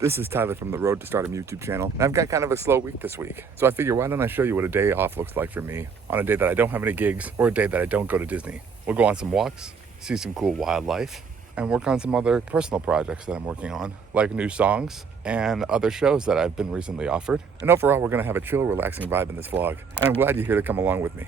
This is Tyler from the Road to Stardom YouTube channel. And I've got kind of a slow week this week. So I figure, why don't I show you what a day off looks like for me on a day that I don't have any gigs or a day that I don't go to Disney. We'll go on some walks, see some cool wildlife, and work on some other personal projects that I'm working on, like new songs and other shows that I've been recently offered. And overall, we're gonna have a chill, relaxing vibe in this vlog. And I'm glad you're here to come along with me.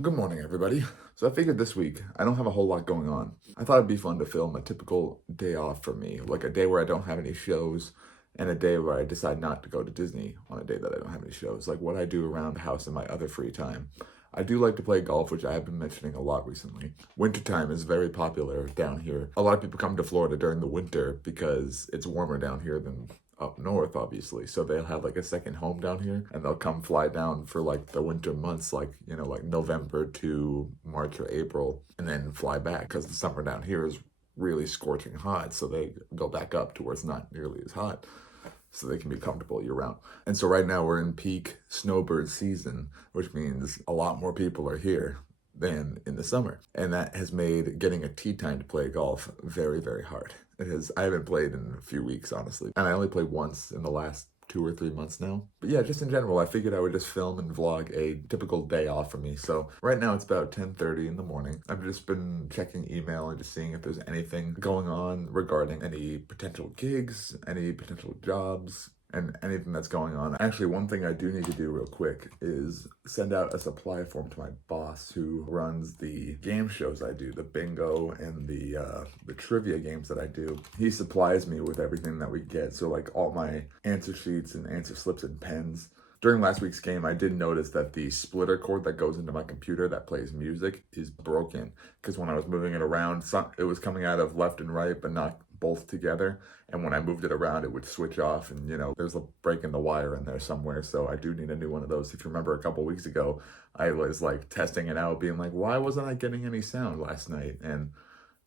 Good morning, everybody. So I figured this week, I don't have a whole lot going on. I thought it'd be fun to film a typical day off for me, like a day where I don't have any shows and a day where I decide not to go to Disney on a day that I don't have any shows, like what I do around the house in my other free time. I do like to play golf, which I have been mentioning a lot recently. Wintertime is very popular down here. A lot of people come to Florida during the winter because it's warmer down here than up north, obviously, so they'll have like a second home down here and they'll come fly down for like the winter months, like, you know, like November to March or April, and then fly back because the summer down here is really scorching hot, so they go back up to where it's not nearly as hot so they can be comfortable year round. And so right now we're in peak snowbird season, which means a lot more people are here than in the summer, and that has made getting a tee time to play golf very, very hard. I haven't played in a few weeks, honestly, and I only played once in the last 2 or 3 months now. But yeah, just in general, I figured I would just film and vlog a typical day off for me. So right now it's about 10:30 in the morning. I've just been checking email and just seeing if there's anything going on regarding any potential gigs, any potential jobs, and anything that's going on. Actually, one thing I do need to do real quick is send out a supply form to my boss who runs the game shows I do, the bingo and the trivia games that I do. He supplies me with everything that we get, so like all my answer sheets and answer slips and pens. During last week's game, I did notice that the splitter cord that goes into my computer that plays music is broken, because when I was moving it around, it was coming out of left and right, but not both together, and when I moved it around it would switch off, and you know, there's a break in the wire in there somewhere, so I do need a new one of those. If you remember a couple weeks ago, I was like testing it out, being like, why wasn't I getting any sound last night? And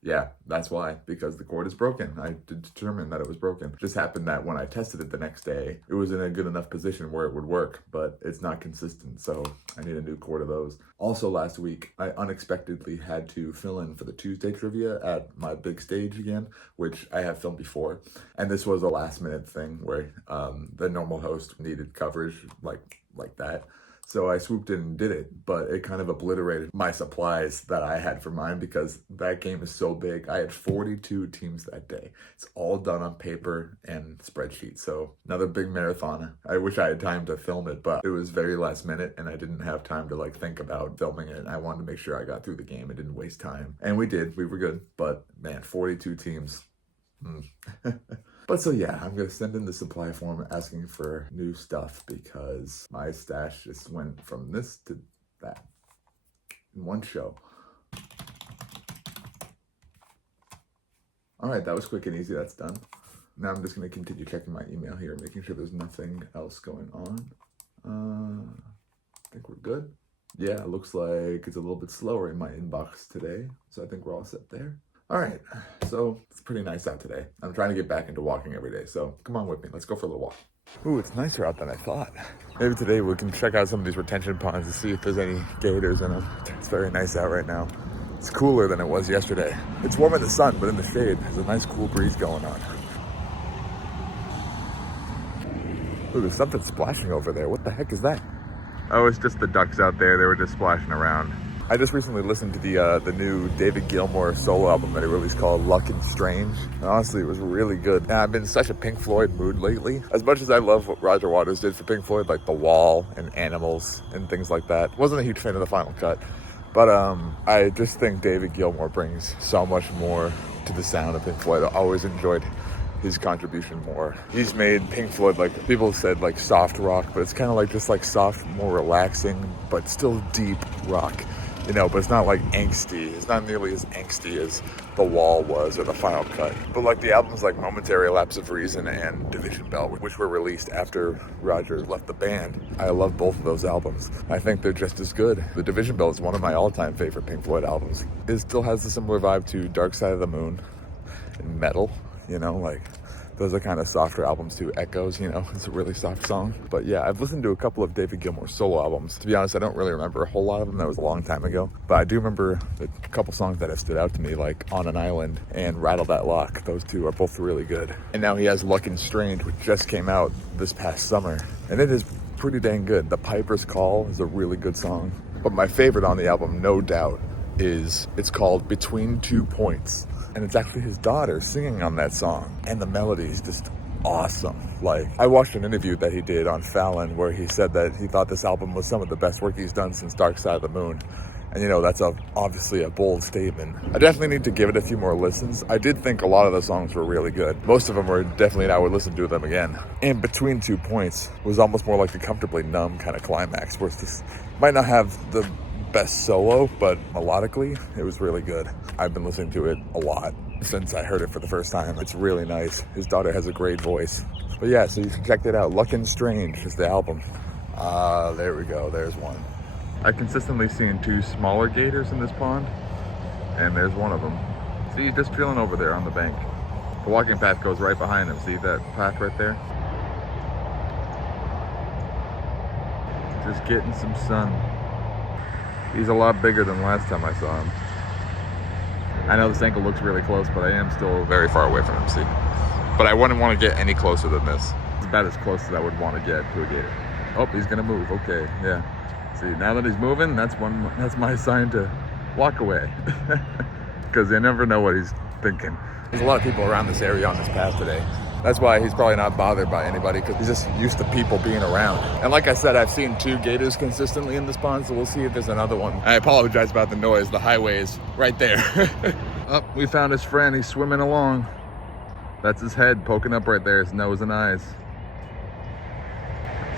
yeah, that's why, because the cord is broken. I determined that it was broken. It just happened that when I tested it the next day, it was in a good enough position where it would work, but it's not consistent, so I need a new cord of those. Also last week, I unexpectedly had to fill in for the Tuesday trivia at my big stage again, which I have filmed before. And this was a last minute thing where the normal host needed coverage like that. So I swooped in and did it, but it kind of obliterated my supplies that I had for mine because that game is so big. I had 42 teams that day. It's all done on paper and spreadsheets. So another big marathon. I wish I had time to film it, but it was very last minute and I didn't have time to like think about filming it. I wanted to make sure I got through the game and didn't waste time. And we did, we were good, but man, 42 teams. But so yeah, I'm gonna send in the supply form asking for new stuff because my stash just went from this to that in one show. All right, that was quick and easy, that's done. Now I'm just gonna continue checking my email here, making sure there's nothing else going on. I think we're good. Yeah, it looks like it's a little bit slower in my inbox today, so I think we're all set there. All right, so it's pretty nice out today. I'm trying to get back into walking every day, so come on with me. Let's go for a little walk. Ooh, it's nicer out than I thought. Maybe today we can check out some of these retention ponds to see if there's any gators in them. It's very nice out right now. It's cooler than it was yesterday. It's warm in the sun, but in the shade, there's a nice cool breeze going on. Ooh, there's something splashing over there. What the heck is that? Oh, it's just the ducks out there. They were just splashing around. I just recently listened to the new David Gilmour solo album that he released called Luck and Strange. And honestly, it was really good. And I've been in such a Pink Floyd mood lately. As much as I love what Roger Waters did for Pink Floyd, like The Wall and Animals and things like that. Wasn't a huge fan of the final cut. But I just think David Gilmour brings so much more to the sound of Pink Floyd. I always enjoyed his contribution more. He's made Pink Floyd, like people said, like soft rock, but it's kind of like just like soft, more relaxing, but still deep rock. You know, but it's not like angsty. It's not nearly as angsty as The Wall was or the final cut. But like the albums like Momentary Lapse of Reason and Division Bell, which were released after Roger left the band, I love both of those albums. I think they're just as good. The Division Bell is one of my all-time favorite Pink Floyd albums. It still has a similar vibe to Dark Side of the Moon and metal, you know, like Those are kind of softer albums too. Echoes, you know, it's a really soft song. But yeah, I've listened to a couple of David Gilmour's solo albums. To be honest, I don't really remember a whole lot of them. That was a long time ago. But I do remember a couple songs that have stood out to me, like On an Island and Rattle That Lock. Those two are both really good. And now he has Luckin' Strange, which just came out this past summer. And it is pretty dang good. The Piper's Call is a really good song. But my favorite on the album, no doubt, it's called Between 2 Points. And it's actually his daughter singing on that song. And the melody is just awesome. Like, I watched an interview that he did on Fallon where he said that he thought this album was some of the best work he's done since Dark Side of the Moon. And you know, that's obviously a bold statement. I definitely need to give it a few more listens. I did think a lot of the songs were really good. Most of them were definitely, and I would listen to them again. And Between 2 Points was almost more like the Comfortably Numb kind of climax, where it's just, might not have the best solo, but melodically, it was really good. I've been listening to it a lot since I heard it for the first time. It's really nice. His daughter has a great voice. But yeah, so you should check that out. Luckin' Strange is the album. There we go, there's one. I've consistently seen 2 smaller gators in this pond, and there's one of them. See, he's just chilling over there on the bank. The walking path goes right behind him. See that path right there? Just getting some sun. He's a lot bigger than last time I saw him. I know this angle looks really close, but I am still very far away from him, see? But I wouldn't want to get any closer than this. It's about as close as I would want to get to a gator. Oh, he's gonna move, okay, yeah. See, now that he's moving, that's my sign to walk away. Because you never know what he's thinking. There's a lot of people around this area on this path today. That's why he's probably not bothered by anybody, because he's just used to people being around. And like I said, I've seen 2 gators consistently in this pond, so we'll see if there's another one. I apologize about the noise. The highway is right there. Oh, we found his friend. He's swimming along. That's his head poking up right there, his nose and eyes.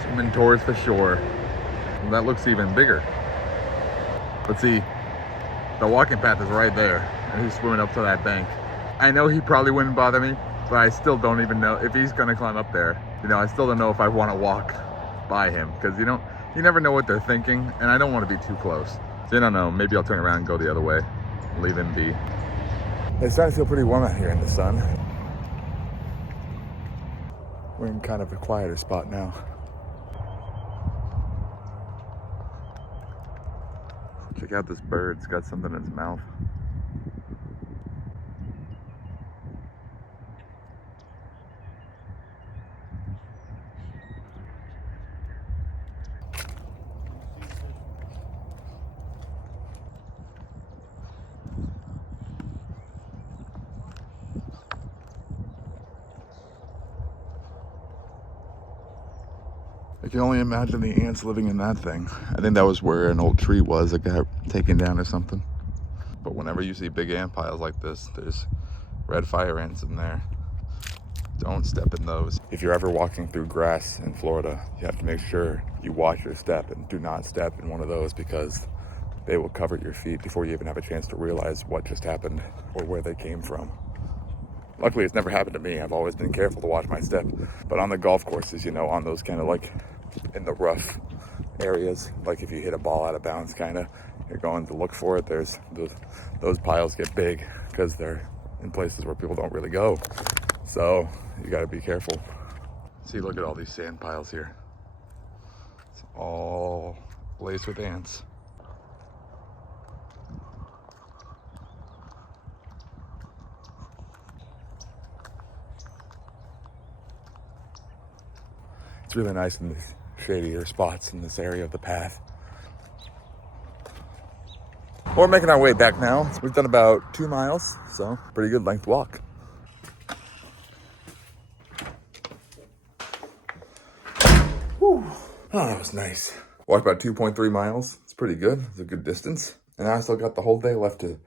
Swimming towards the shore. Well, that looks even bigger. Let's see. The walking path is right there, and he's swimming up to that bank. I know he probably wouldn't bother me, but I still don't even know if he's gonna climb up there. You know, I still don't know if I want to walk by him, because you never know what they're thinking, and I don't want to be too close. So I don't know, maybe I'll turn around and go the other way, leave him be. It's starting to feel pretty warm out here in the sun. We're in kind of a quieter spot now. Check out this bird, it's got something in its mouth. I can only imagine the ants living in that thing. I think that was where an old tree was that got taken down or something. But whenever you see big ant piles like this, there's red fire ants in there. Don't step in those. If you're ever walking through grass in Florida, you have to make sure you watch your step and do not step in one of those, because they will cover your feet before you even have a chance to realize what just happened or where they came from. Luckily, it's never happened to me. I've always been careful to watch my step. But on the golf courses, you know, on those kind of like in the rough areas, like if you hit a ball out of bounds, kind of, you're going to look for it. There's those piles get big because they're in places where people don't really go. So you got to be careful. See, look at all these sand piles here. It's all laced with ants. It's really nice in these shadier spots in this area of the path. We're making our way back now. We've done about 2 miles, so pretty good length walk. Whew. Oh, that was nice. Walked about 2.3 miles. It's pretty good. It's a good distance. And I still got the whole day left to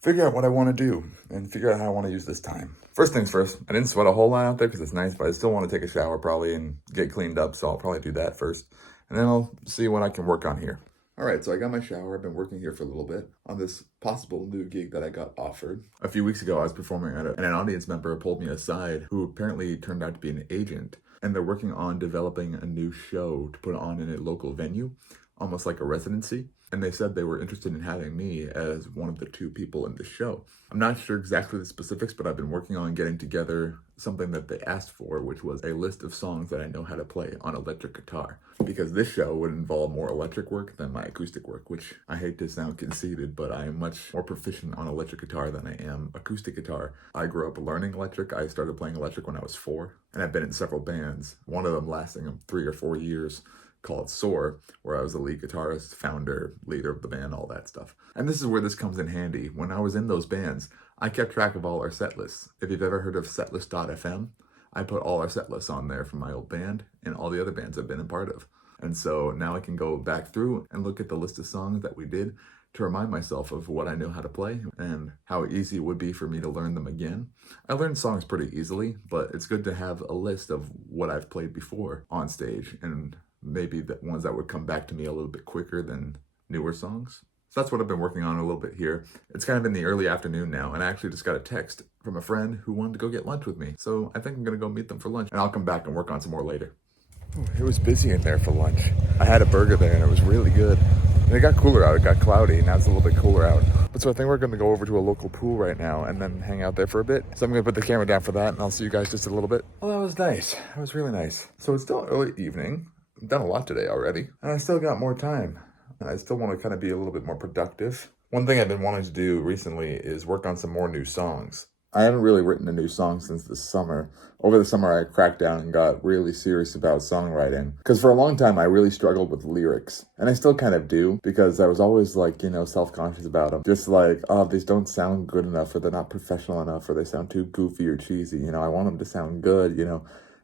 figure out what I want to do and figure out how I want to use this time. First things first, I didn't sweat a whole lot out there because it's nice, but I still want to take a shower probably and get cleaned up, so I'll probably do that first. And then I'll see what I can work on here. All right, so I got my shower. I've been working here for a little bit on this possible new gig that I got offered. A few weeks ago, I was performing at and an audience member pulled me aside who apparently turned out to be an agent. And they're working on developing a new show to put on in a local venue almost like a residency. And they said they were interested in having me as one of the two people in the show. I'm not sure exactly the specifics, but I've been working on getting together something that they asked for, which was a list of songs that I know how to play on electric guitar. Because this show would involve more electric work than my acoustic work, which I hate to sound conceited, but I am much more proficient on electric guitar than I am acoustic guitar. I grew up learning electric. I started playing electric when I was 4, and I've been in several bands, one of them lasting 3 or 4 years, called Soar, where I was the lead guitarist, founder, leader of the band, all that stuff. And this is where this comes in handy. When I was in those bands, I kept track of all our set lists. If you've ever heard of setlist.fm, I put all our set lists on there from my old band and all the other bands I've been a part of. And so now I can go back through and look at the list of songs that we did to remind myself of what I know how to play and how easy it would be for me to learn them again. I learned songs pretty easily, but it's good to have a list of what I've played before on stage, and maybe the ones that would come back to me a little bit quicker than newer songs. So that's what I've been working on a little bit here. It's kind of in the early afternoon now, and I actually just got a text from a friend who wanted to go get lunch with me. So I think I'm gonna go meet them for lunch, and I'll come back and work on some more later. It was busy in there for lunch. I had a burger there and it was really good. And it got cooler out, it got cloudy, now it's a little bit cooler out. But so I think we're gonna go over to a local pool right now and then hang out there for a bit. So I'm gonna put the camera down for that and I'll see you guys just a little bit. Well, that was nice. That was really nice. So it's still early evening. I've done a lot today already, and I still got more time. I still want to kind of be a little bit more productive. One thing I've been wanting to do recently is work on some more new songs. I haven't really written a new song since the summer. Over the summer, I cracked down and got really serious about songwriting. Because for a long time, I really struggled with lyrics. And I still kind of do, because I was always like, self-conscious about them. Just like, oh, these don't sound good enough, or they're not professional enough, or they sound too goofy or cheesy. I want them to sound good,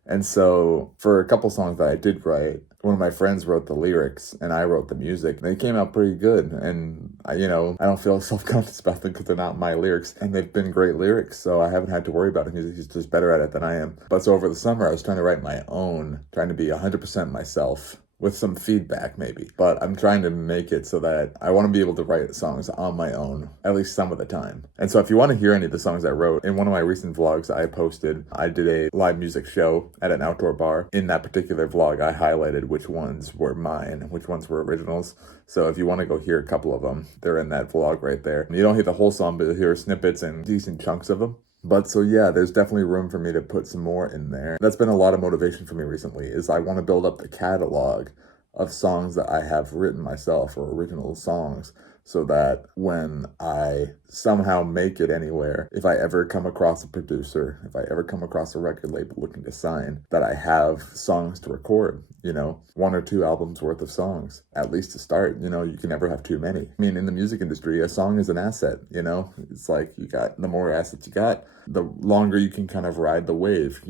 And so for a couple songs that I did write, one of my friends wrote the lyrics and I wrote the music. They came out pretty good. And, I don't feel self-conscious about them because they're not my lyrics. And they've been great lyrics, so I haven't had to worry about it. He's just better at it than I am. But so over the summer, I was trying to write my own, trying to be 100% myself, with some feedback maybe. But I'm trying to make it so that I want to be able to write songs on my own, at least some of the time. And so if you want to hear any of the songs I wrote, in one of my recent vlogs I posted, I did a live music show at an outdoor bar. In that particular vlog, I highlighted which ones were mine, which ones were originals. So if you want to go hear a couple of them, they're in that vlog right there. You don't hear the whole song, but you'll hear snippets and decent chunks of them. But so yeah, there's definitely room for me to put some more in there. That's been a lot of motivation for me recently, is I want to build up the catalog of songs that I have written myself, or original songs, so that when I somehow make it anywhere, if I ever come across a producer, if I ever come across a record label looking to sign, that I have songs to record, 1 or 2 albums worth of songs, at least to start. You can never have too many. I mean, in the music industry, a song is an asset, It's like the more assets you got, the longer you can kind of ride the wave,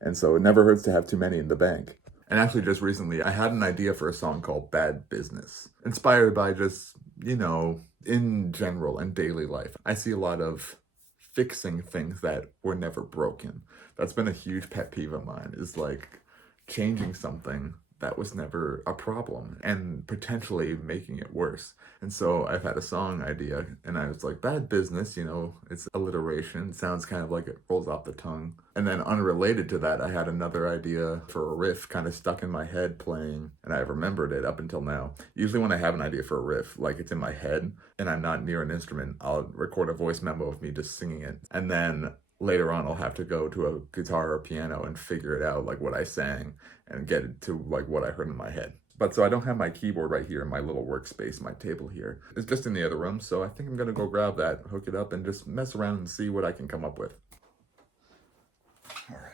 And so it never hurts to have too many in the bank. And actually just recently, I had an idea for a song called Bad Business, inspired by just, in general and daily life. I see a lot of fixing things that were never broken. That's been a huge pet peeve of mine, is like changing something that was never a problem and potentially making it worse. And so I've had a song idea and I was like, bad business, it's alliteration. It sounds kind of like it rolls off the tongue. And then unrelated to that, I had another idea for a riff kind of stuck in my head playing, and I remembered it up until now. Usually when I have an idea for a riff, like it's in my head and I'm not near an instrument, I'll record a voice memo of me just singing it. And then later on, I'll have to go to a guitar or piano and figure it out, like what I sang, and get it to like what I heard in my head. But so I don't have my keyboard right here in my little workspace, my table here. It's just in the other room, so I think I'm gonna go grab that, hook it up, and just mess around and see what I can come up with. All right.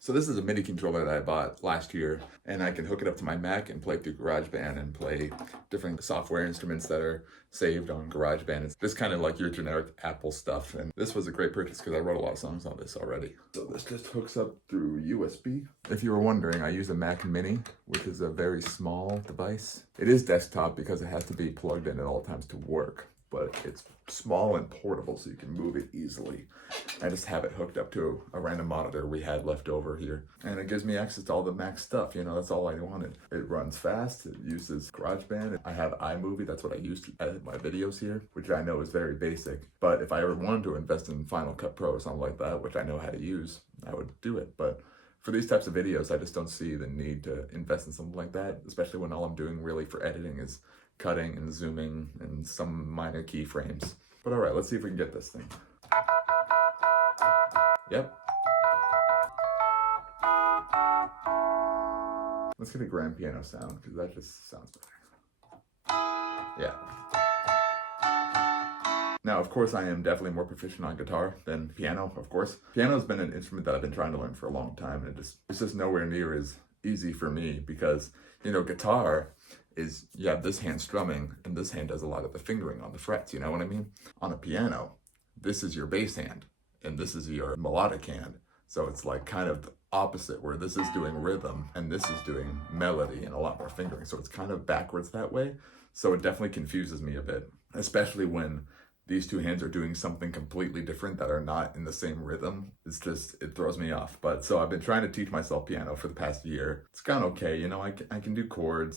So this is a MIDI controller that I bought last year, and I can hook it up to my Mac and play through GarageBand and play different software instruments that are saved on GarageBand. It's just kind of like your generic Apple stuff. And this was a great purchase because I wrote a lot of songs on this already. So this just hooks up through USB. If you were wondering, I use a Mac Mini, which is a very small device. It is desktop because it has to be plugged in at all times to work, but it's small and portable so you can move it easily. I just have it hooked up to a random monitor we had left over here, and it gives me access to all the Mac stuff. That's all I wanted. It runs fast, it uses GarageBand. I have iMovie, that's what I use to edit my videos here, which I know is very basic, but if I ever wanted to invest in Final Cut Pro or something like that, which I know how to use, I would do it. But For these types of videos, I just don't see the need to invest in something like that, especially when all I'm doing really for editing is cutting and zooming and some minor keyframes. But all right, let's see if we can get this thing. Yep. Let's get a grand piano sound, because that just sounds better. Yeah. Now, of course, I am definitely more proficient on guitar than piano, of course. Piano's been an instrument that I've been trying to learn for a long time, and it's just nowhere near as easy for me because, you know, guitar is, you have this hand strumming, and this hand does a lot of the fingering on the frets, you know what I mean? On a piano, this is your bass hand, and this is your melodic hand. So it's like kind of the opposite, where this is doing rhythm, and this is doing melody and a lot more fingering. So it's kind of backwards that way. So it definitely confuses me a bit, especially when these two hands are doing something completely different that are not in the same rhythm. It's just, it throws me off. But so I've been trying to teach myself piano for the past year. It's gone okay, you know, I can do chords.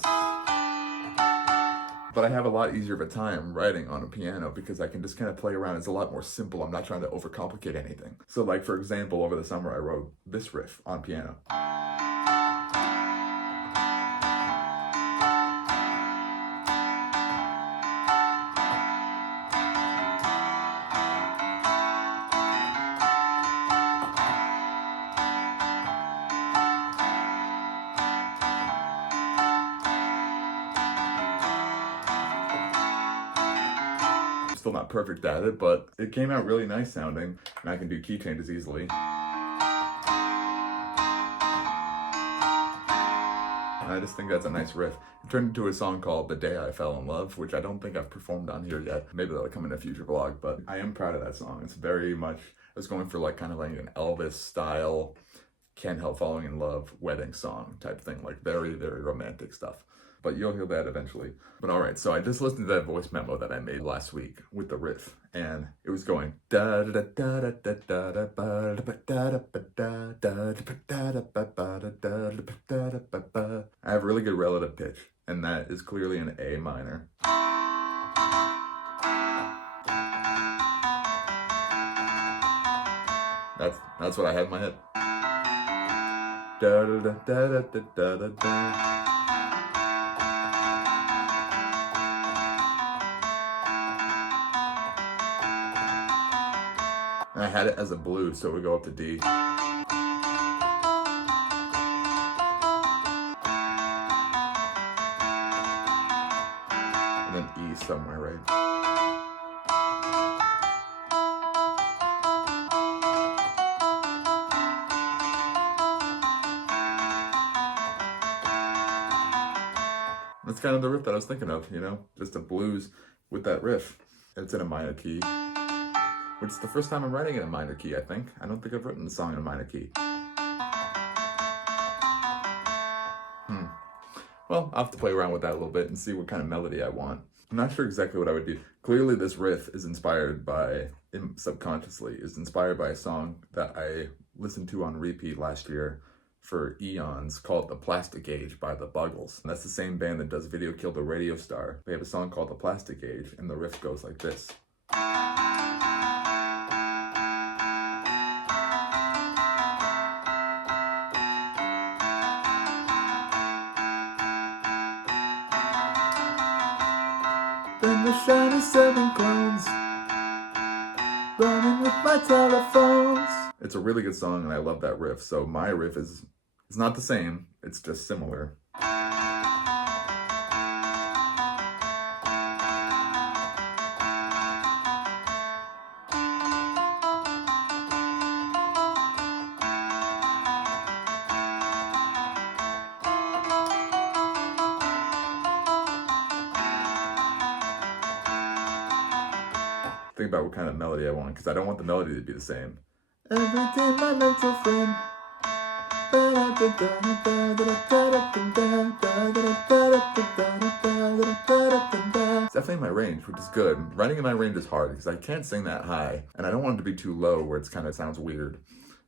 But I have a lot easier of a time writing on a piano because I can just kind of play around. It's a lot more simple. I'm not trying to overcomplicate anything. So like, for example, over the summer, I wrote this riff on piano. Still not perfect at it, but it came out really nice sounding, and I can do key changes easily. And I just think that's a nice riff. It turned into a song called The Day I Fell in Love, which I don't think I've performed on here yet. Maybe that'll come in a future vlog, but I am proud of that song. It's very much, I was going for like kind of like an Elvis style, Can't Help Falling in Love wedding song type thing, like very, very romantic stuff. But you'll hear that eventually. But all right, so I just listened to that voice memo that I made last week with the riff, and it was going da da da da da da da ba da da da da da da da da. I have really good relative pitch, and that is clearly an A minor. That's what I had in my head. Da da da da da da da da. And I had it as a blues, so it would go up to D. And then E somewhere, right? That's kind of the riff that I was thinking of, you know? Just a blues with that riff. It's in a minor key, which is the first time I'm writing in a minor key, I think. I don't think I've written a song in a minor key. Well, I'll have to play around with that a little bit and see what kind of melody I want. I'm not sure exactly what I would do. Clearly this riff is inspired by, subconsciously, is inspired by a song that I listened to on repeat last year for eons called The Plastic Age by the Buggles. And that's the same band that does Video Killed the Radio Star. They have a song called The Plastic Age, and the riff goes like this. Then the shiny serving clones, running with my telephones. It's a really good song, and I love that riff. So my riff is, it's not the same, it's just similar. Think about what kind of melody I want, because I don't want the melody to be the same. Every day my mental friend. It's definitely my range, which is good. Writing in my range is hard because I can't sing that high, and I don't want it to be too low where it kind of sounds weird.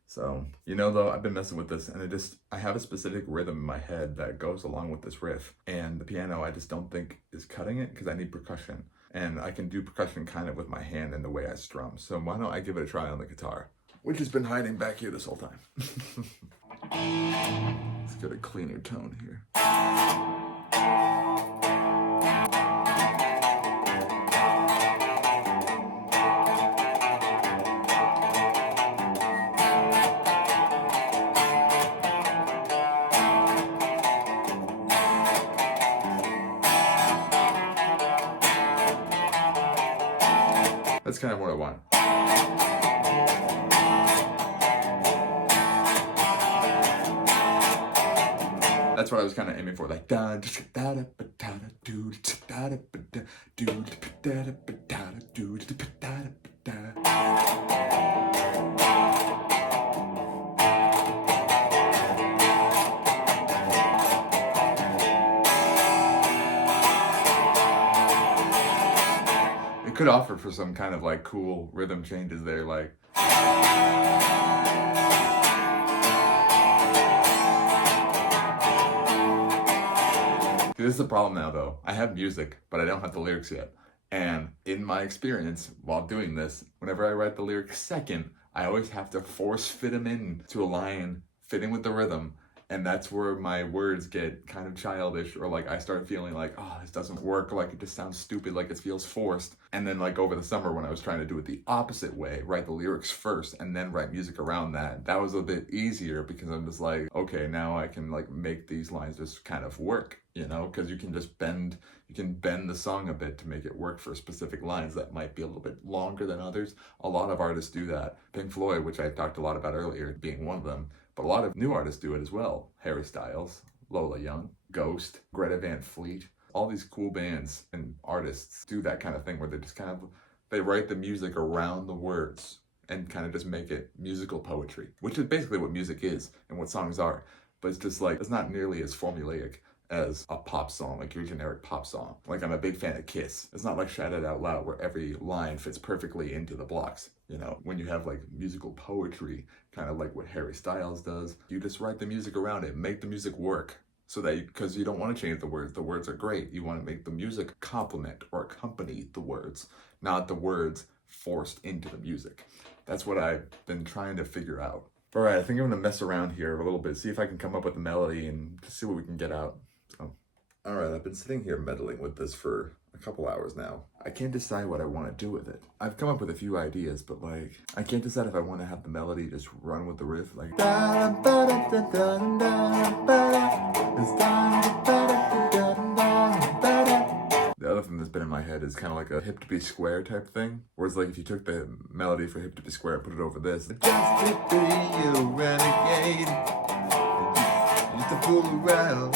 So, you know, though, I've been messing with this, and I have a specific rhythm in my head that goes along with this riff, and the piano I just don't think is cutting it because I need percussion. And I can do percussion kind of with my hand and the way I strum. So why don't I give it a try on the guitar, which has been hiding back here this whole time. Let's get a cleaner tone here. That's kind of what I want. That's what I was kind of aiming for, like da da da da da do da da da do da da da do da da. It could offer for some kind of like cool rhythm changes there, like. This is the problem now though. I have music, but I don't have the lyrics yet. And in my experience, while doing this, whenever I write the lyrics second, I always have to force fit them in to a line fitting with the rhythm. And that's where my words get kind of childish, or like I start feeling like, oh, this doesn't work, like it just sounds stupid, like it feels forced. And then like over the summer when I was trying to do it the opposite way, write the lyrics first and then write music around that, that was a bit easier because I'm just like, okay, now I can like make these lines just kind of work, you know, because you can bend the song a bit to make it work for specific lines that might be a little bit longer than others. A lot of artists do that. Pink Floyd, which I talked a lot about earlier, being one of them. But a lot of new artists do it as well. Harry Styles, Lola Young, Ghost, Greta Van Fleet. All these cool bands and artists do that kind of thing where they just kind of, they write the music around the words and kind of just make it musical poetry, which is basically what music is and what songs are. But it's just like, it's not nearly as formulaic as a pop song, like your generic pop song. Like I'm a big fan of Kiss. It's not like Shout It Out Loud where every line fits perfectly into the blocks. You know, when you have like musical poetry, kind of like what Harry Styles does, you just write the music around it, make the music work. So that because you don't want to change the words are great. You want to make the music complement or accompany the words, not the words forced into the music. That's what I've been trying to figure out. All right, I think I'm gonna mess around here a little bit, see if I can come up with a melody and just see what we can get out. So, all right, I've been sitting here meddling with this for a couple hours now. I can't decide what I want to do with it. I've come up with a few ideas, but like, I can't decide if I want to have the melody just run with the riff, like. The other thing that's been in my head is kind of like a hip to be square type thing. Whereas like if you took the melody for hip to be square and put it over this. Just to be a renegade, just to fool around.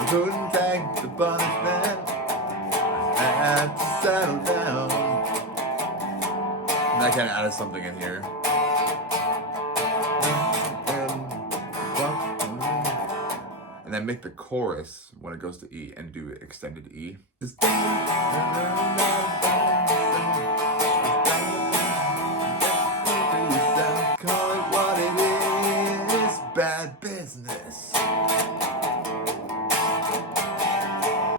I couldn't take the punishment, I had to settle down. And I kind of added something in here. And then make the chorus when it goes to E and do extended E. Call it what it is, bad business.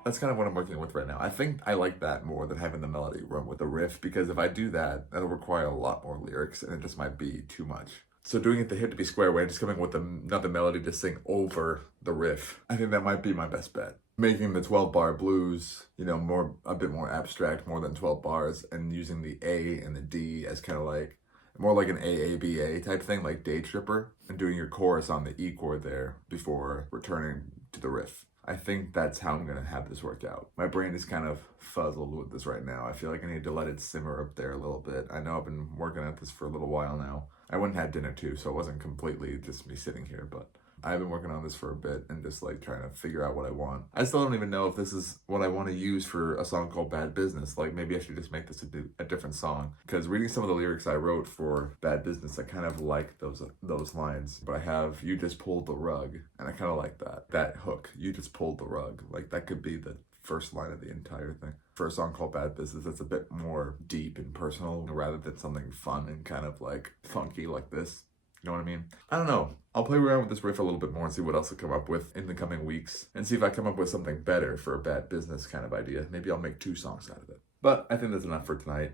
That's kind of what I'm working with right now. I think I like that more than having the melody run with the riff, because if I do that, that'll require a lot more lyrics and it just might be too much. So doing it the hip to be square way, just coming with another melody to sing over the riff, I think that might be my best bet. Making the 12-bar blues, you know, a bit more abstract, more than 12 bars, and using the A and the D as kind of like, more like an AABA type thing, like Day Tripper, and doing your chorus on the E chord there before returning to the riff. I think that's how I'm gonna have this work out. My brain is kind of fuzzled with this right now. I feel like I need to let it simmer up there a little bit. I know I've been working at this for a little while now. I went and had dinner too, so it wasn't completely just me sitting here, but I've been working on this for a bit and just like trying to figure out what I want. I still don't even know if this is what I want to use for a song called Bad Business. Like maybe I should just make this a different song. Because reading some of the lyrics I wrote for Bad Business, I kind of like those lines. But I have "You Just Pulled the Rug," and I kind of like that hook. "You just pulled the rug." Like that could be the first line of the entire thing. For a song called Bad Business, that's a bit more deep and personal rather than something fun and kind of like funky like this. You know what I mean? I don't know. I'll play around with this riff a little bit more and see what else I come up with in the coming weeks and see if I come up with something better for a Bad Business kind of idea. Maybe I'll make 2 songs out of it. But I think that's enough for tonight.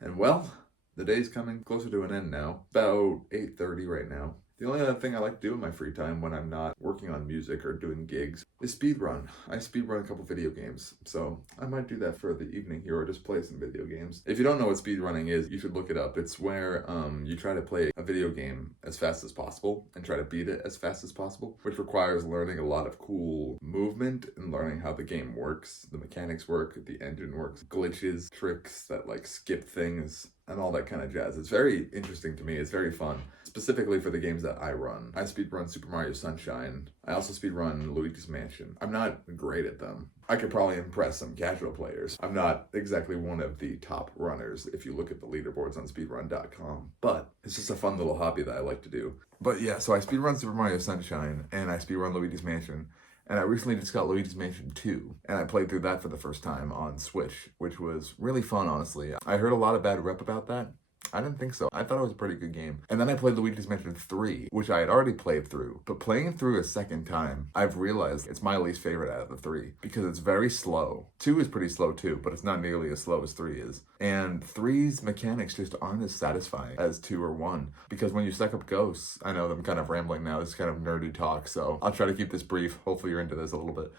And well, The day's coming closer to an end now. About 8:30 right now. The only other thing I like to do in my free time when I'm not working on music or doing gigs is speedrun. I speedrun a couple video games, so I might do that for the evening here or just play some video games. If you don't know what speedrunning is, you should look it up. It's where you try to play a video game as fast as possible and try to beat it as fast as possible, which requires learning a lot of cool movement and learning how the game works, the mechanics work, the engine works, glitches, tricks that like skip things, and all that kind of jazz. It's very interesting to me. It's very fun, specifically for the games that I run. I speedrun Super Mario Sunshine. I also speedrun Luigi's Mansion. I'm not great at them. I could probably impress some casual players. I'm not exactly one of the top runners if you look at the leaderboards on speedrun.com, but it's just a fun little hobby that I like to do. But yeah, so I speedrun Super Mario Sunshine and I speedrun Luigi's Mansion. And I recently just got Luigi's Mansion 2, and I played through that for the first time on Switch, which was really fun, honestly. I heard a lot of bad rep about that. I didn't think so. I thought it was a pretty good game. And then I played Luigi's Mansion 3, which I had already played through. But playing through a second time, I've realized it's my least favorite out of the 3 because it's very slow. 2 is pretty slow too, but it's not nearly as slow as 3 is. And 3's mechanics just aren't as satisfying as 2 or 1 because when you suck up ghosts, I know I'm kind of rambling now, this is kind of nerdy talk, so I'll try to keep this brief. Hopefully you're into this a little bit.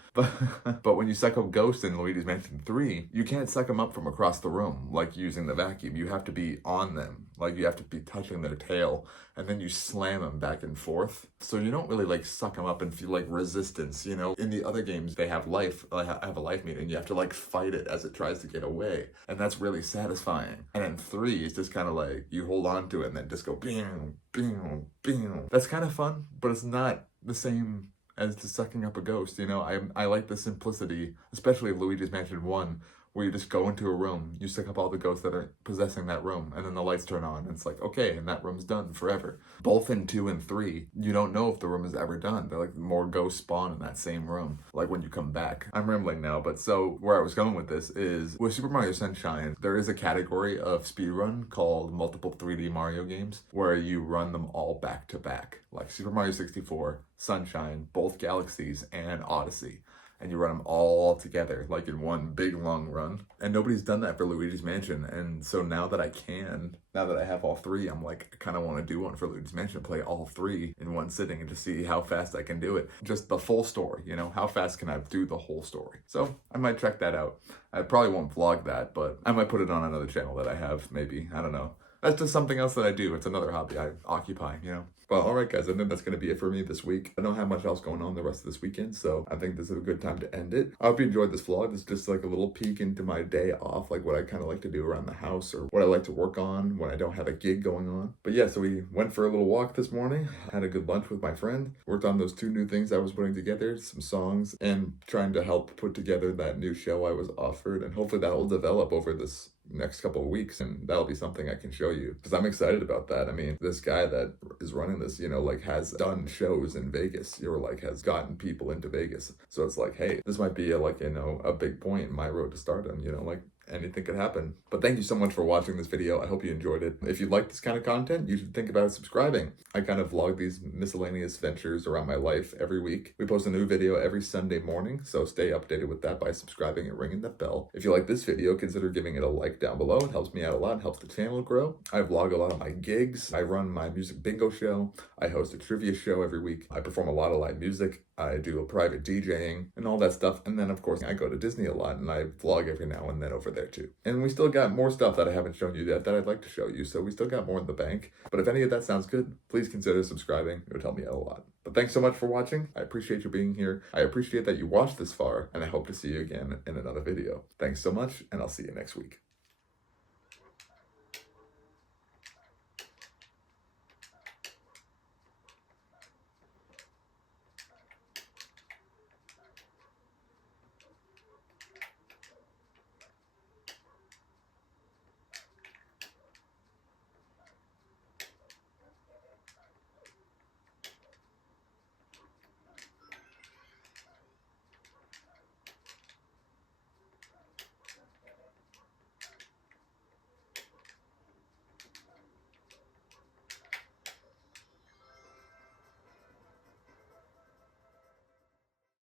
But when you suck up ghosts in Luigi's Mansion 3, you can't suck them up from across the room like using the vacuum. You have to be on them. Like you have to be touching their tail and then you slam them back and forth. So you don't really like suck them up and feel like resistance, you know? In the other games, they have life, have a life meter and you have to like fight it as it tries to get away. And that's really satisfying. And in 3, it's just kind of like you hold on to it and then just go bing, bing, bing. That's kind of fun, but it's not the same as to sucking up a ghost, you know? I like the simplicity, especially of Luigi's Mansion 1, where you just go into a room, you suck up all the ghosts that are possessing that room, and then the lights turn on, and it's like, okay, and that room's done forever. Both in 2 and 3, you don't know if the room is ever done. They're like more ghosts spawn in that same room, like when you come back. I'm rambling now, but so where I was going with this is, with Super Mario Sunshine, there is a category of speedrun called multiple 3D Mario games, where you run them all back to back, like Super Mario 64, Sunshine, both Galaxies, and Odyssey. And you run them all together, like in one big long run. And nobody's done that for Luigi's Mansion. And so now that I have all 3, I'm like, I kind of want to do one for Luigi's Mansion, play all 3 in one sitting and just see how fast I can do it. Just the full story, you know, how fast can I do the whole story? So I might check that out. I probably won't vlog that, but I might put it on another channel that I have, maybe, I don't know. That's just something else that I do. It's another hobby I occupy, you know? Well, all right, guys, I think that's going to be it for me this week. I don't have much else going on the rest of this weekend, so I think this is a good time to end it. I hope you enjoyed this vlog. It's just like a little peek into my day off, like what I kind of like to do around the house or what I like to work on when I don't have a gig going on. But yeah, so we went for a little walk this morning, had a good lunch with my friend, worked on those 2 new things I was putting together, some songs, and trying to help put together that new show I was offered, and hopefully that will develop over this next couple of weeks, and that'll be something I can show you because I'm excited about that. I mean, this guy that is running this, you know, like has done shows in Vegas, or like has gotten people into Vegas. So it's like, hey, this might be a big point in my road to stardom, you know, like anything could happen. But thank you so much for watching this video. I hope you enjoyed it. If you like this kind of content, you should think about subscribing. I kind of vlog these miscellaneous ventures around my life every week. We post a new video every Sunday morning, so stay updated with that by subscribing and ringing the bell. If you like this video, consider giving it a like down below. It helps me out a lot, helps the channel grow. I vlog a lot of my gigs. I run my music bingo show. I host a trivia show every week. I perform a lot of live music. I do a private DJing and all that stuff. And then, of course, I go to Disney a lot and I vlog every now and then over there too. And we still got more stuff that I haven't shown you yet that I'd like to show you. So we still got more in the bank. But if any of that sounds good, please consider subscribing. It would help me out a lot. But thanks so much for watching. I appreciate you being here. I appreciate that you watched this far, and I hope to see you again in another video. Thanks so much, and I'll see you next week.